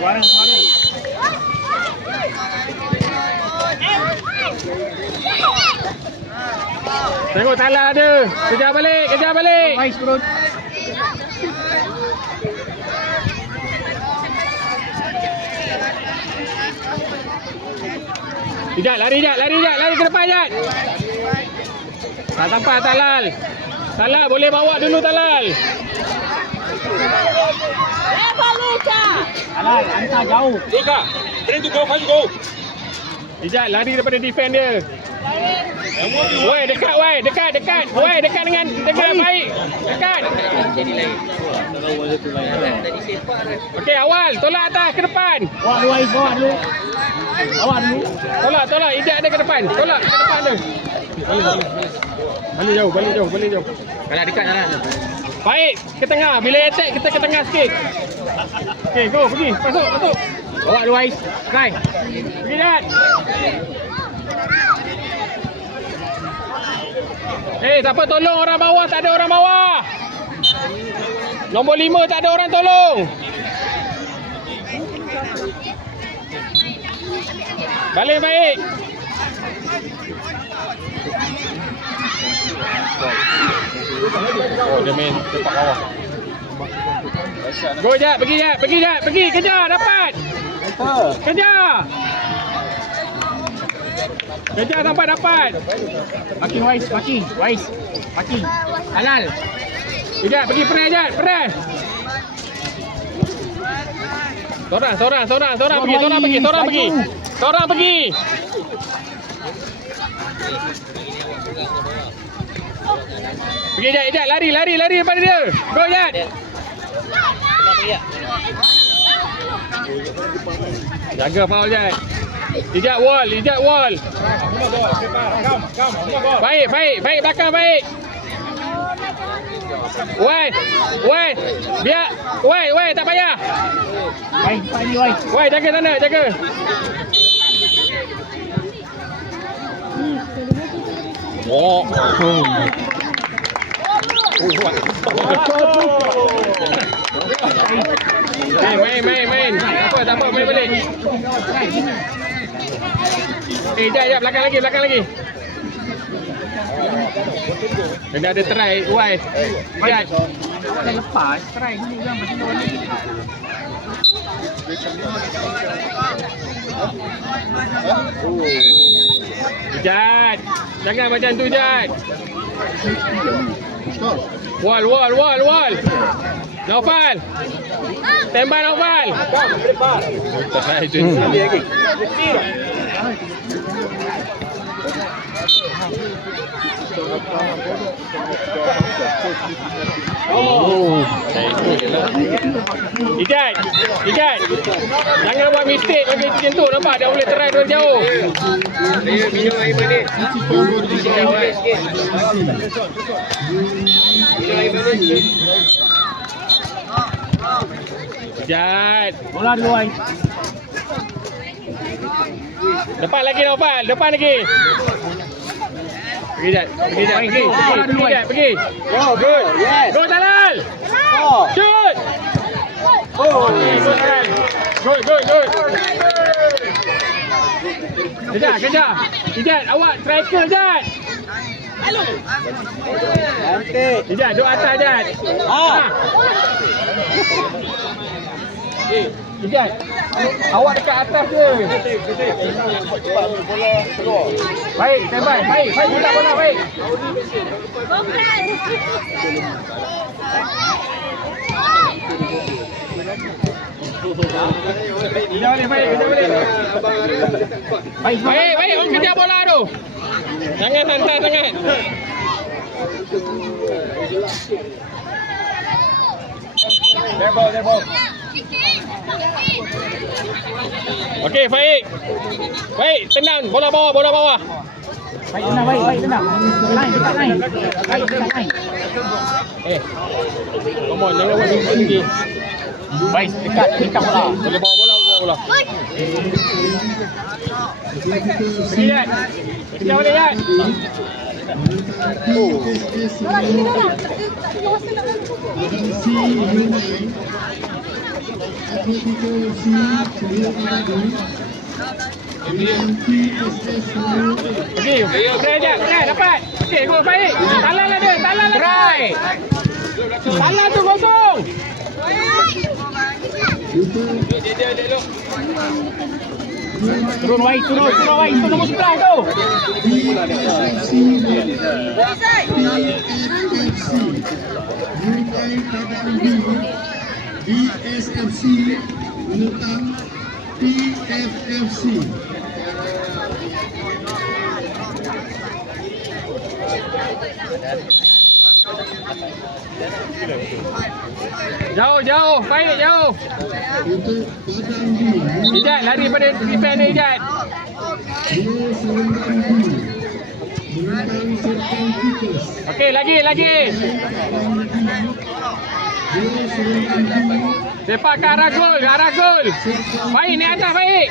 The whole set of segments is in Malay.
Suara. Tengok Talal ada. Kejar balik. Baik turun. Lari ke depan Jad. Tak sampai Talal. Talal boleh bawa dulu Talal. Talal hantar jauh. Luka, trying to go, fast go. Ijat lari daripada defend dia. Woi, dekat. Woi, dekat dengan baik. Dekat. Okey, awal tolak atas ke depan. Bawa dulu. Tolak. Ijat ada ke depan. Tolak ke depan dia. Balik jauh. Kalau dekat jalan. Baik, ke tengah. Bila attack kita ke tengah sikit. Okey, go, pergi. Masuk. Bawa dulu Ais. Try. Pergi Jad. Siapa tolong orang bawah? Tak ada orang bawah. Nombor 5 tak ada orang tolong. Balik baik. Oh, dia main tempat bawah. Go Jad, pergi. Kejar, dapat. Kejar sampai dapat. Makin Wais. Halal. Jad, pergi press. Sorang pergi. Pergi Jad, lari daripada dia. Go Jad. Jaga foul Jad. Ijat wall. Baik belakang baik. Woi. Biar. Woi, tak payah. Baik, ni Wais. Woi, jaga sana, jaga. Oh. Main. Tak apa, main balik. Jap, belakang lagi. Dia ada try, Wai. Jat. Dah lepas, try dulu kan macam mana lagi. Jat. Jangan macam tu, Jat. Wall. Naufal. Tembak Naufal. Tak itu lagi. Ijat. Jangan buat mistake bagi macam tu. Nampak dah boleh try dari jauh. Minum air manis. Minum air sikit. Minum air manis. Ijat. Bola dulu Ais. Depan lagi Naufal. Lagi. Pergi Jat. Pergi. Oh, good. Yes. Go Talal. Oh. Shoot. Oh. Go Talal. Good. Kejar. Ijat, awak striker Jat. Cantik. Ijat, duduk atas Jat. Ijat, awak dekat atas je. Baik, standby. Baik, minta bola, baik. Kejar balik. Baik, orang kejar bola tu. Jangan santai sangat. Level. Okey, Faik. Baik, tenang. Bola bawah. Baik, tenang. Lain. Come on, jangan buat tinggi. Baik, dekat bola. Boleh bawa bola. Pergi, Jad. Kita boleh, Jad. Okey, try je, try dapat. Okey, go baik. Talan lah dia, talan lah. Try. Talan tu kosong. Turun wai, turun wai. Itu nombor 11 tu. DSFC menentang PFFC. Jauh, baik jauh. Untuk Padang B Ijat, lari pada defend ni Ijat. Dua Seremban B menentang Serpong Kickers. Okey, lagi. Dua Seremban B Sepak ke arah gol. Baik, ni atas baik.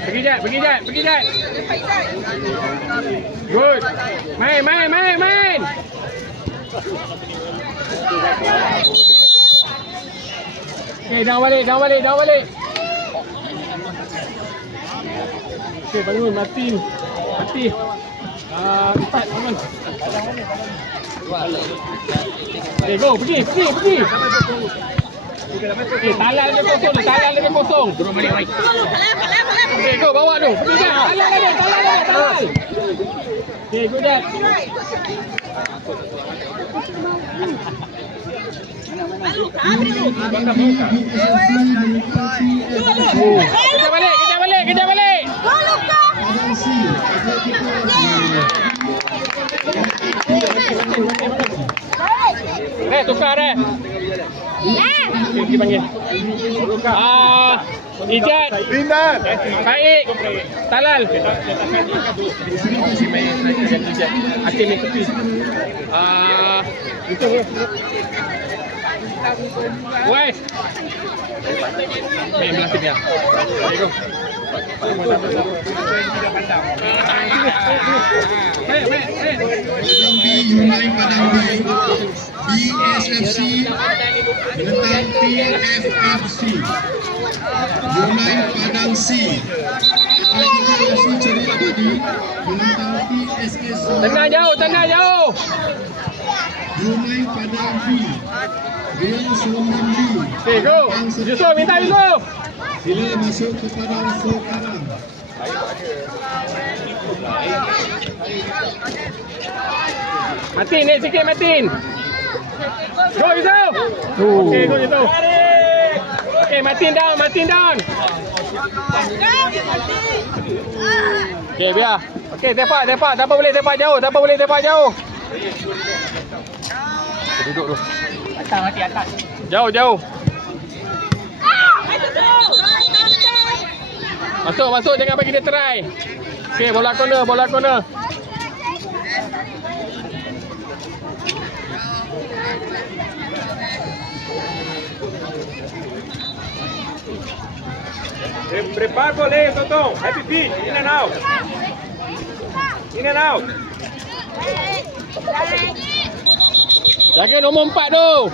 Pergi Jat. Good. Main. Okay, down balik. Okay, bangun, mati. Empat, bangun. Okay, go, pergi. Okay, talan lagi kosong. Turun balik wai. Okay, go, bawa tu. Pergi Jat, talan. Okay, go Jat. Kejar balik. Padang C Tukar Pergi panggil. Ijat. Baik. Talal. Atim ni tepi. Itu. Woi. Main belah tim ya. Go. Yunai Padang B DSFC menentang PFFC. Yunai Padang C Atletico Ceri Abadi menentang PSS. Tengah jauh. Yunai Padang B Real Seremban B. Okay, go. Yusuf, minta Yusuf. Sila masuk kepada sekarang. Matin, naik sikit Matin. Go Yusuf. Okay, go Yusuf. Okay, Matin down. Okay, biar. Okay, tepak. Tak apa boleh tepak jauh. Duduk tu. Atas. Jauh. Masuk, jangan bagi dia try. Okay, bola corner. Prepara goleiro, Totão. Happy feet, in and out. Jaga nombor 4 tu.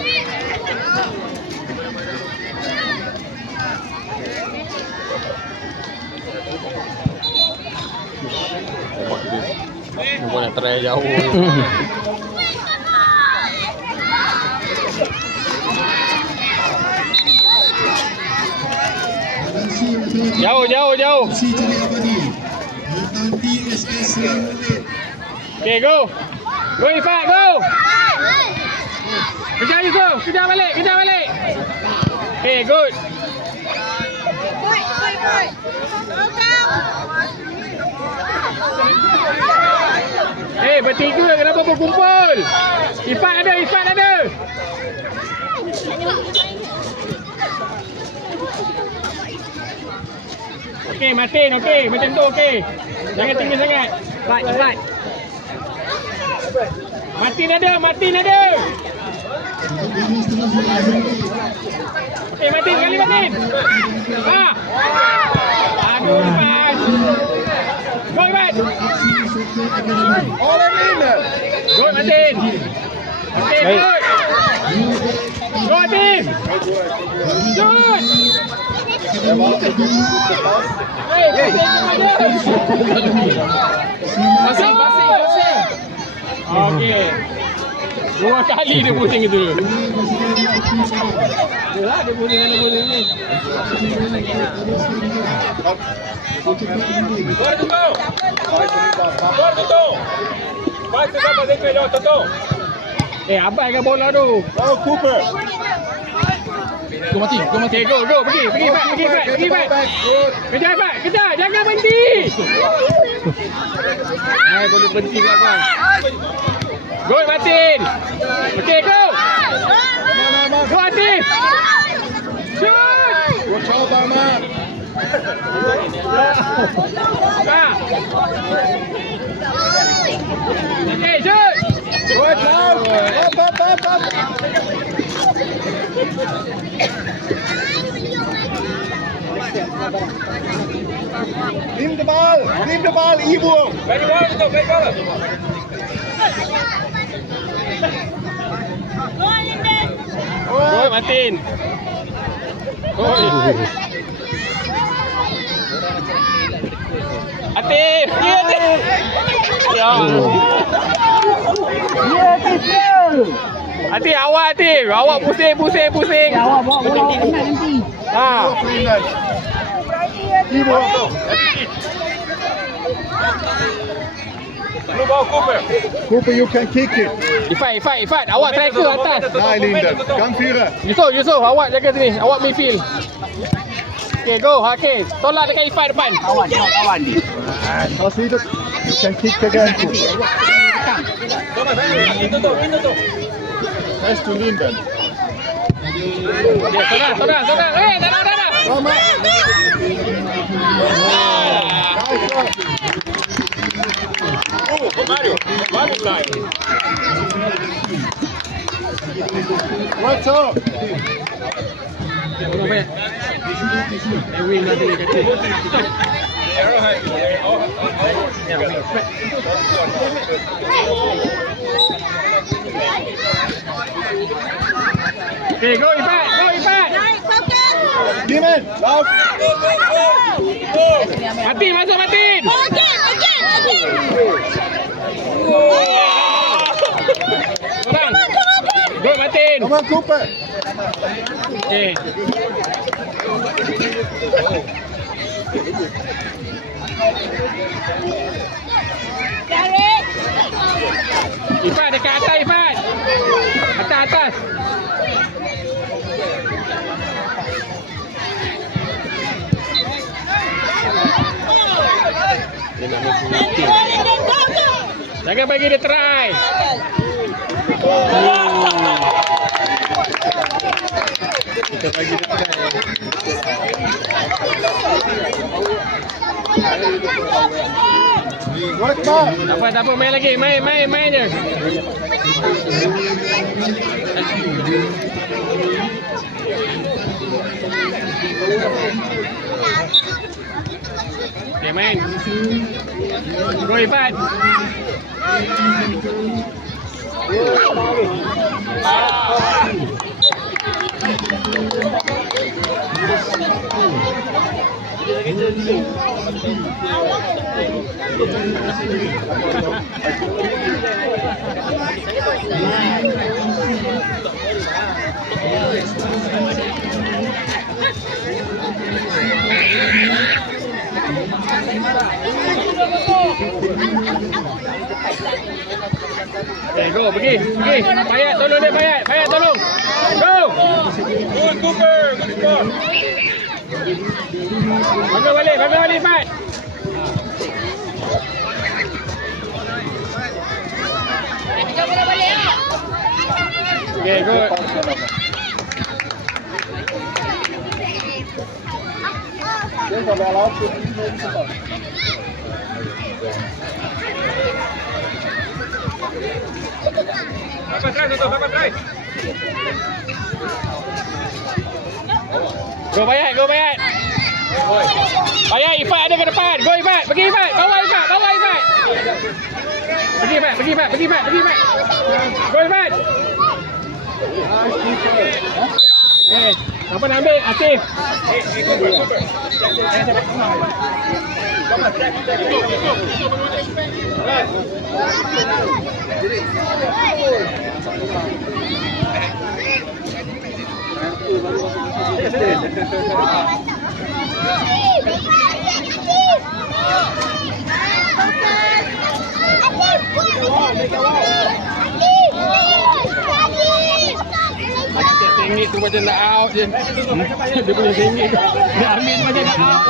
Nombor nak try jauh. Jauh. Si Ceri Abadi menentang PSS Selangor. Okay, go Ifat, go. Kejar Yusuf, kejar balik. Okay, good. Bertiga kenapa berkumpul? Ifat ada. Okey, Martin, macam tu okey. Jangan tinggi sangat. Right. Martin ada. Okey, Martin, kali Martin. Aduh, lepas. Go Iman. All in there. Good Martin. Okay, good. Go Martin. Good. Hey, pasing. Okey. 2 kali dia pusing itu. Yalah dia pusing ni. Abai kan bola tu. Oh, Cooper. Go mati. Okay, go. Pergi Fat. Kejar. Jangan berhenti. Boleh berhenti kat bang. Go Martin. Okay, go. Go Martin. Shoot. Watch out, Ahmad. Okay, shoot. Watch out. Up. Leave the ball, Ibu. Go Martin. Atif. Ya. Atif awak Atif. Awak pusing. Awak bawa bola kena nanti. Ibu. Cooper, you can kick it. Ifat. Awak try ke atas. Nein, Linden. Gangführer. Yusuf, awak jaga sini. Awak midfield. Okay, go. Okay. Tolak dekat Ifat depan. Kawan dia. Was wieder? You can kick again. Nice to Linden. Okay, tenang. Tenang. Come on. What's up? Okay, go Ifat. Niemand, lauf. Martin, masuk Martin. Tenang. Go Martin. Come on, Cooper. Okay. Ifat dekat atas Ifat. Atas. Jangan bagi dia try. Kita bagi dia try. Work ball. Tak apa, main lagi. Main je. Okay, main. Go Ifat. Okay, go, pergi. Payat, tolong dia, Payat, tolong. Go. Good, Cooper. Good spot. Bangga balik, Pat. Okay, good. Go Payat. Ayah Ifat ada ke depan. Go Ifat. Pergi Ifat. Bawa Ifat. Bawa Ifat. Pergi Ifat. Pergi Ifat. Pergi Ifat. Pergi Ifat. Go Ifat. Eh, siapa nak ambil? Atif. Sengit tu macam nak out je. Dia punya sengit tu. Dia Armin macam nak out.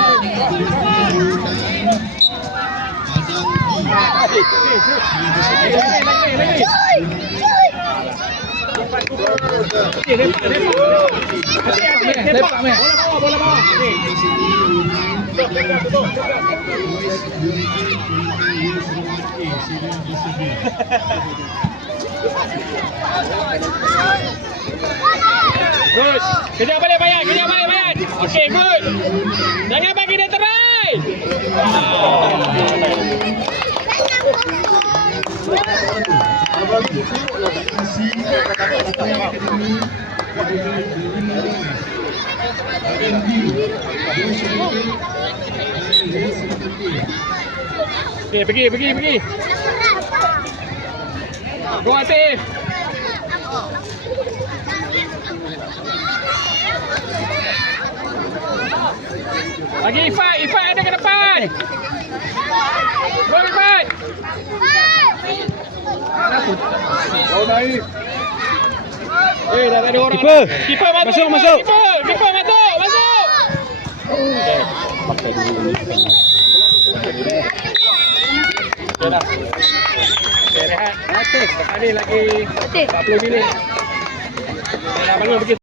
Lepak meh. Bola bawah. Good. Kejar balik Bayan. Kejar balik Bayan. Okey, good. Jangan bagi dia try. Okey, pergi. Go Atif. Lagi Ifat ada ke depan. Go Ifat. Oh baik. Dah tak ada orang. Keeper masuk. Keeper masuk. Okey. Pakai dulu. Okey dah. Okey rehat. Ada lagi 40 minit. Dah bangun pergi.